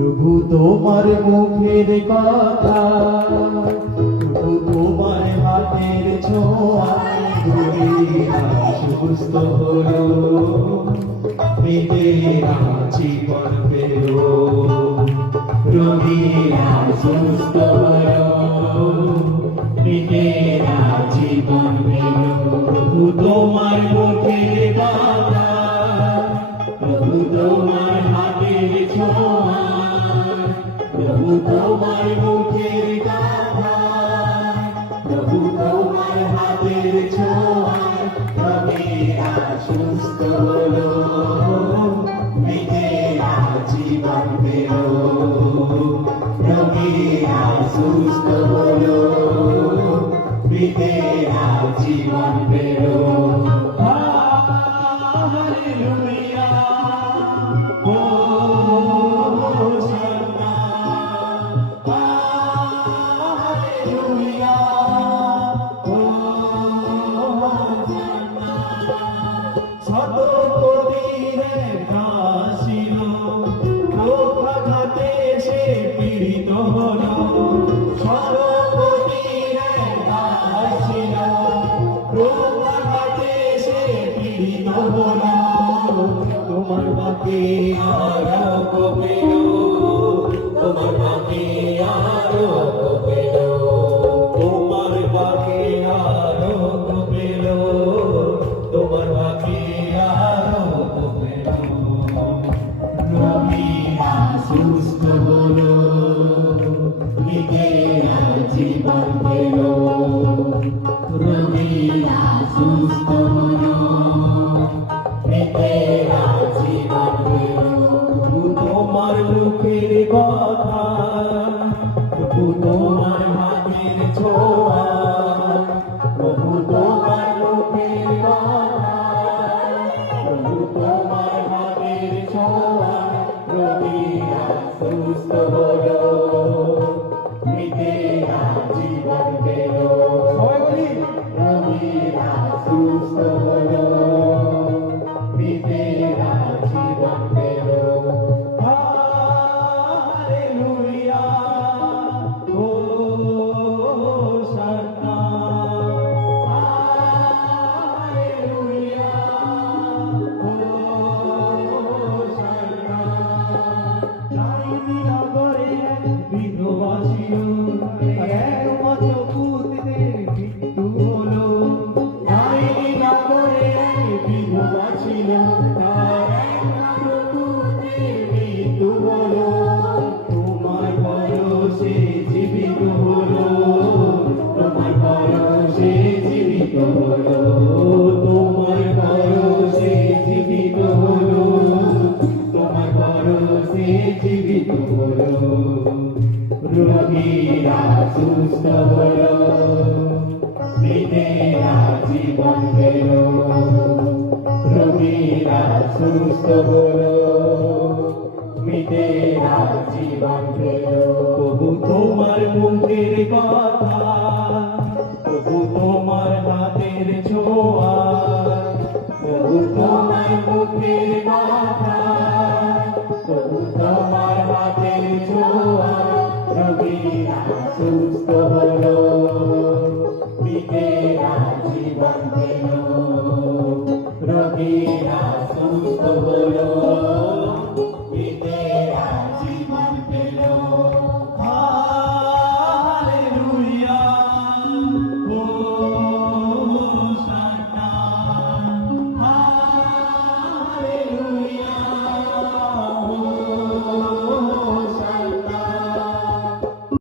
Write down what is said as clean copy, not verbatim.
প্রভু তোমার মুখের কথা, প্রভু তোমার হাতের ছোঁয়ায় রোগীরা সুস্থ হলো, মৃতেরা জীবন পেল, রোগীরা সুস্থ হলো, মৃতেরা জীবন পেল। প্রভু তোমার মুখের কথা, প্রভু তোমার হাতের ছোঁয়া, প্রভু তোমার মুখের কথা, প্রভু তোমার হাতের ছোঁয়া, রোগীরা সুস্থ হলো, মৃতেরা জীবন পেল, রোগীরা সুস্থ হলো, মৃতেরা জীবন পেল। তোমার বাকি আরো কবিলো, তোমার বাকি আরো কবিলো, তোমার বাকি আরো কবিলো, তোমার বাকি আরো কবিলো। রোগীরা সুস্থ হলো, মৃতেরা জীবন পেল, রোগীরা সুস্থ হলো, মৃতেরা জীবন পেল। প্রভু তোমার মুখের কথা, প্রভু তোমার হাতের ছোঁয়া, প্রভু তোমার মুখের কথা, প্রভু তোমার হাতের ছোঁয়া, রোগীরা সুস্থ হলো, মৃতেরা জীবন পেল, রোগীরা সুস্থ হলো, মৃতেরা জীবন পেল। Hallelujah, hosanna, hallelujah, hosanna. নাইনি নগরে এক বিধবা ছিল, একমাত্র পুত্রের মৃত্যু হলো। নাইনি নগরে এক বিধবা ছিল, তার একমাত্র পুত্রের মৃত্যু হলো। তোমার ভরসে জীবিত হলো, তোমার ভরসে জীবিত হলো, তোমার ভরসে জীবিত হলো, তোমার ভরসে জীবিত হলো। রোগীরা সুস্থ হলো, মৃতেরা জীবন পেল, রোগীরা সুস্থ হলো, মৃতেরা জীবন পেল। প্রভু তোমার মুখের কথা,